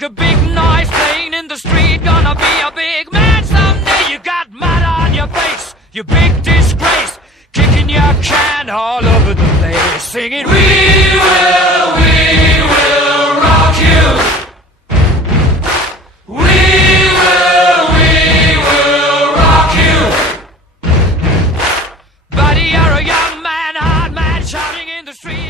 make a big noise playing in the street. Gonna be a big man someday. You got mud on your face, you big disgrace. Kicking your can all over the place, singing, we will rock you. We will rock you. Buddy, you're a young man, hard man, shouting in the street.